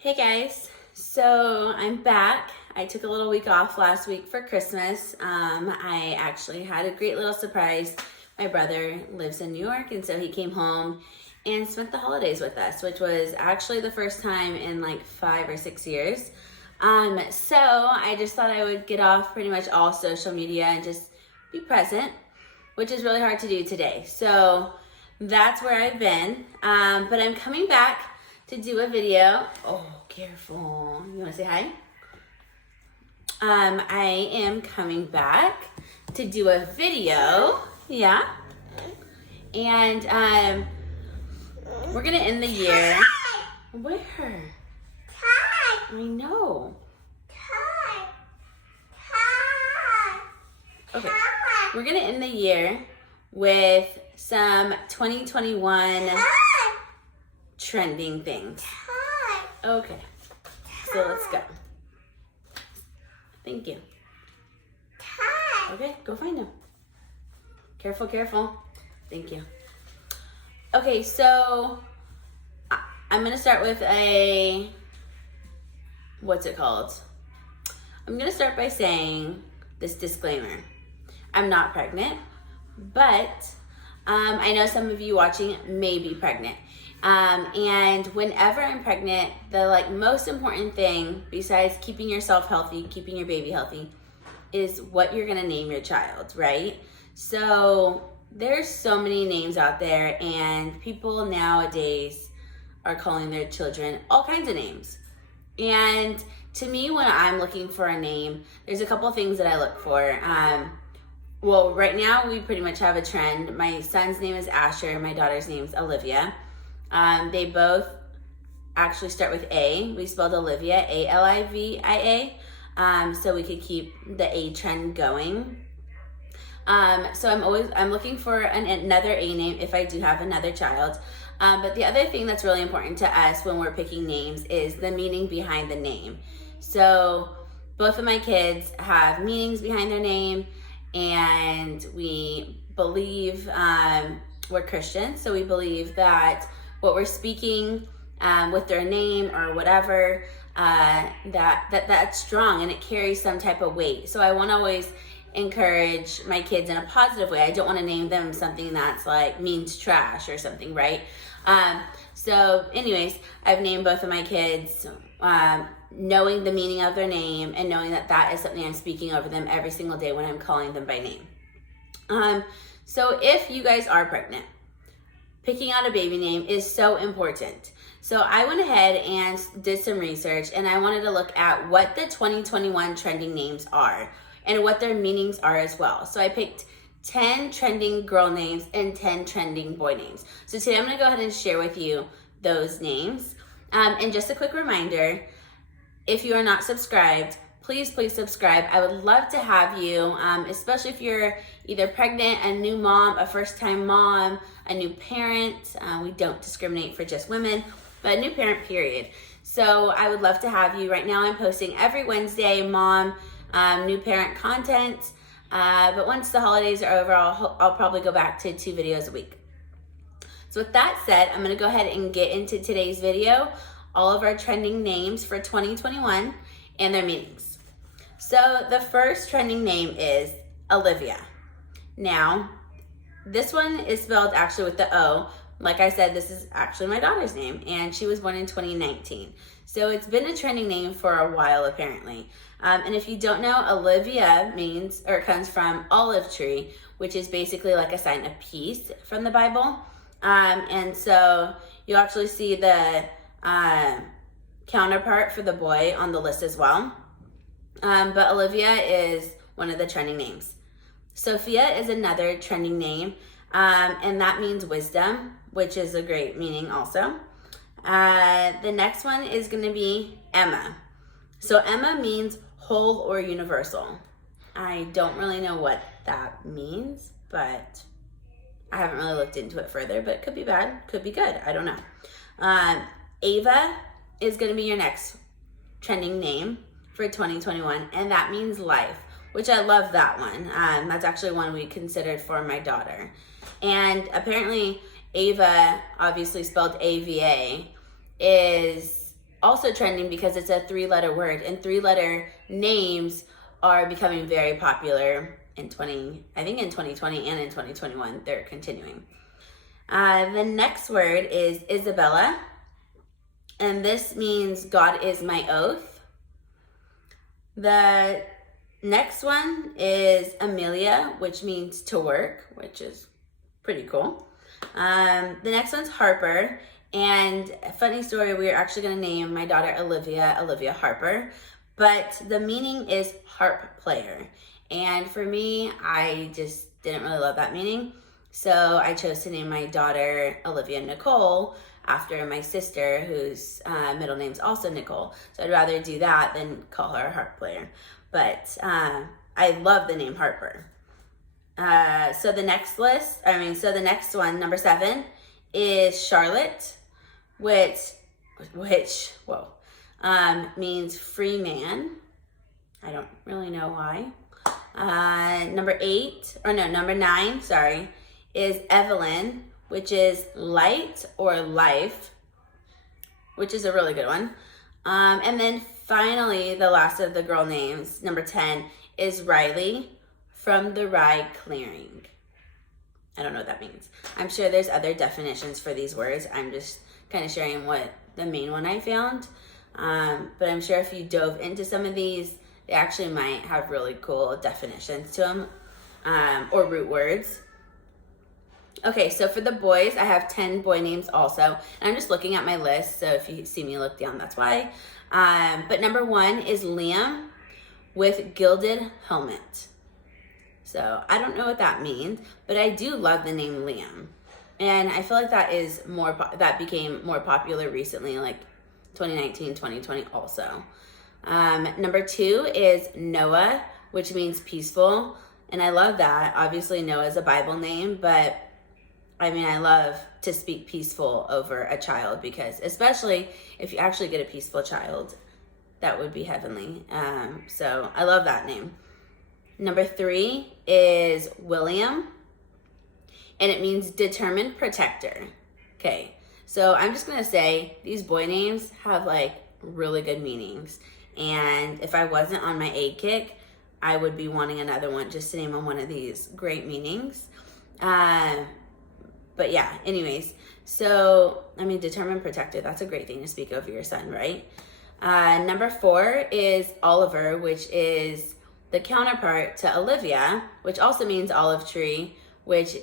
Hey guys, so I'm back. I took a little week off last week for Christmas. I actually had a great little surprise. My brother lives in New York, and so he came home and spent the holidays with us, which was actually the first time in like 5 or 6 years. So I just thought I would get off pretty much all social media and just be present, which is really hard to do today. So that's where I've been, but I'm coming back to do a video. Oh, careful. You want to say hi? I am coming back to do a video. Yeah. And we're going to end the year. Where? I know. Okay. We're going to end the year with some 2021 trending things. Okay, so let's go. Thank you. Okay, go find them. Careful, careful. Thank you. Okay, so I'm gonna start with what's it called? I'm gonna start by saying this disclaimer. I'm not pregnant, but I know some of you watching may be pregnant. And whenever I'm pregnant, the most important thing besides keeping yourself healthy, keeping your baby healthy, is what you're gonna name your child, right? So there's so many names out there, and people nowadays are calling their children all kinds of names. And to me, when I'm looking for a name, there's a couple things that I look for. Well, right now we pretty much have a trend. My son's name is Asher, my daughter's name is Olivia. They both actually start with A. We spelled Olivia, A-L-I-V-I-A, so we could keep the A trend going. So I'm looking for another A name if I do have another child. But the other thing that's really important to us when we're picking names is the meaning behind the name. So both of my kids have meanings behind their name, and we believe, we're Christian, so we believe that what we're speaking with their name or whatever, that's strong and it carries some type of weight. So I want to always encourage my kids in a positive way. I don't want to name them something that's means trash or something, right? So anyways, I've named both of my kids knowing the meaning of their name and knowing that is something I'm speaking over them every single day when I'm calling them by name. So if you guys are pregnant, picking out a baby name is so important. So I went ahead and did some research, and I wanted to look at what the 2021 trending names are and what their meanings are as well. So I picked 10 trending girl names and 10 trending boy names. So today I'm gonna go ahead and share with you those names. And just a quick reminder, if you are not subscribed, please subscribe. I would love to have you, especially if you're either pregnant, a new mom, a first-time mom, a new parent. We don't discriminate for just women, but a new parent, period. So I would love to have you. Right now I'm posting every Wednesday mom, new parent content. But once the holidays are over, I'll probably go back to 2 videos a week. So with that said, I'm gonna go ahead and get into today's video, all of our trending names for 2021 and their meanings. So the first trending name is Olivia. Now, this one is spelled actually with the O. Like I said, this is actually my daughter's name, and she was born in 2019. So it's been a trending name for a while, apparently. And if you don't know, Olivia comes from olive tree, which is basically like a sign of peace from the Bible. And so you'll actually see the counterpart for the boy on the list as well. But Olivia is one of the trending names. Sophia is another trending name, and that means wisdom, which is a great meaning also. The next one is going to be Emma. So Emma means whole or universal. I don't really know what that means, but I haven't really looked into it further, but it could be bad, could be good. I don't know. Ava is going to be your next trending name for 2021, and that means life, which I love that one. That's actually one we considered for my daughter. And apparently Ava, obviously spelled A-V-A, is also trending because it's a 3-letter word, and 3-letter names are becoming very popular in 2020 and in 2021. They're continuing. The next word is Isabella, and this means God is my oath. The next one is Amelia, which means to work, which is pretty cool. The next one's Harper, and a funny story, we are actually going to name my daughter Olivia Harper, but the meaning is harp player. And for me, I just didn't really love that meaning, so I chose to name my daughter Olivia Nicole after my sister, whose middle name's also Nicole. So I'd rather do that than call her a harp player. But I love the name Harper. So the next one, number 7, is Charlotte, which means free man. I don't really know why. Number 9, is Evelyn, which is light or life, which is a really good one. And then finally, the last of the girl names, number 10, is Riley, from the Rye Clearing. I don't know what that means. I'm sure there's other definitions for these words. I'm just kind of sharing what the main one I found. But I'm sure if you dove into some of these, they actually might have really cool definitions to them, or root words. Okay, so for the boys, I have 10 boy names also. And I'm just looking at my list, so if you see me look down, that's why. But number 1 is Liam with gilded helmet. So I don't know what that means, but I do love the name Liam. And I feel like that became more popular recently, like 2019, 2020 also. Number 2 is Noah, which means peaceful. And I love that. Obviously, Noah is a Bible name, but I mean, I love to speak peaceful over a child, because especially if you actually get a peaceful child, that would be heavenly. So I love that name. Number 3 is William, and it means determined protector. Okay, so I'm just going to say these boy names have like really good meanings. And if I wasn't on my egg kick, I would be wanting another one just to name on one of these great meanings. But yeah, anyways, so, I mean, determined protector, that's a great thing to speak over your son, right? Number 4 is Oliver, which is the counterpart to Olivia, which also means olive tree, which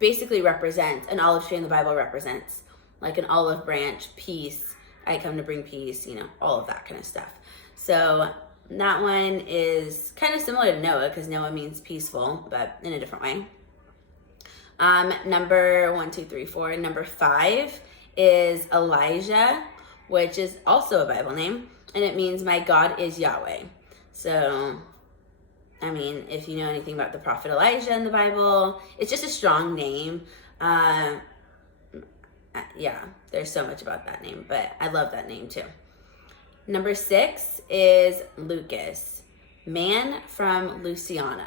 basically represents, an olive tree in the Bible represents like an olive branch, peace. I come to bring peace, all of that kind of stuff. So that one is kind of similar to Noah, because Noah means peaceful, but in a different way. Number 5 is Elijah, which is also a Bible name, and it means my God is Yahweh. So, I mean, if you know anything about the prophet Elijah in the Bible, it's just a strong name. Yeah, there's so much about that name, but I love that name too. Number 6 is Lucas, man from Louisiana.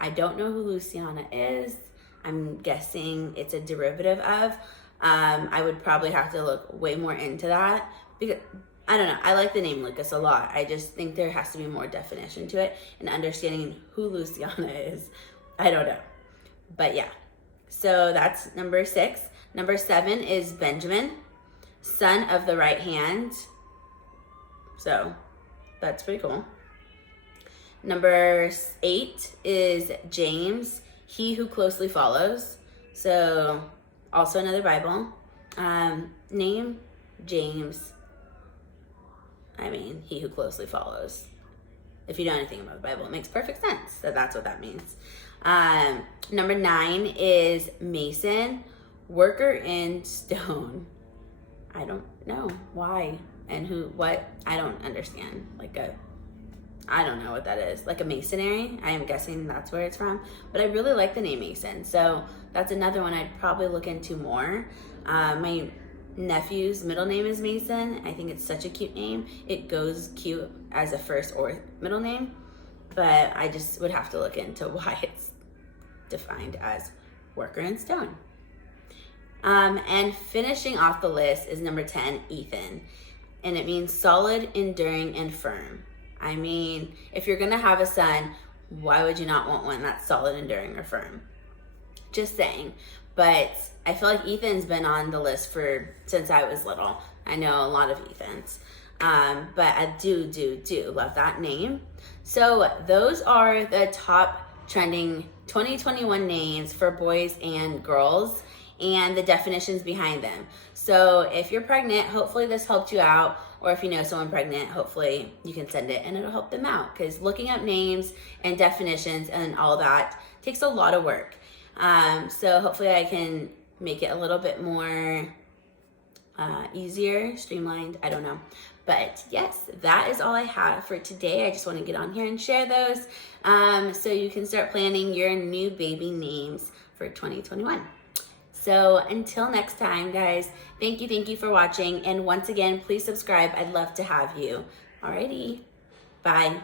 I don't know who Louisiana is. I'm guessing it's a derivative of. I would probably have to look way more into that, because I don't know. I like the name Lucas a lot. I just think there has to be more definition to it, and understanding who Louisiana is. I don't know. But yeah. So that's number 6. Number 7 is Benjamin, son of the right hand. So that's pretty cool. Number 8 is James, he who closely follows. So also another Bible name, James. I mean, he who closely follows. If you know anything about the Bible, it makes perfect sense that that's what that means. Number 9 is Mason, worker in stone. I don't know why and what. I don't understand. I don't know what that is. Like a masonry. I am guessing that's where it's from. But I really like the name Mason. So that's another one I'd probably look into more. My nephew's middle name is Mason. I think it's such a cute name. It goes cute as a first or middle name. But I just would have to look into why it's defined as worker in stone. And finishing off the list is number 10, Ethan. And it means solid, enduring, and firm. I mean, if you're gonna have a son, why would you not want one that's solid, enduring, or firm? Just saying. But I feel like Ethan's been on the list since I was little. I know a lot of Ethans. But I do love that name. So those are the top trending 2021 names for boys and girls and the definitions behind them. So if you're pregnant, hopefully this helped you out. Or if you know someone pregnant, hopefully you can send it and it'll help them out. Because looking up names and definitions and all that takes a lot of work. So hopefully I can make it a little bit more easier, streamlined, I don't know. But yes, that is all I have for today. I just want to get on here and share those so you can start planning your new baby names for 2021. So until next time, guys, thank you for watching. And once again, please subscribe. I'd love to have you. Alrighty, bye.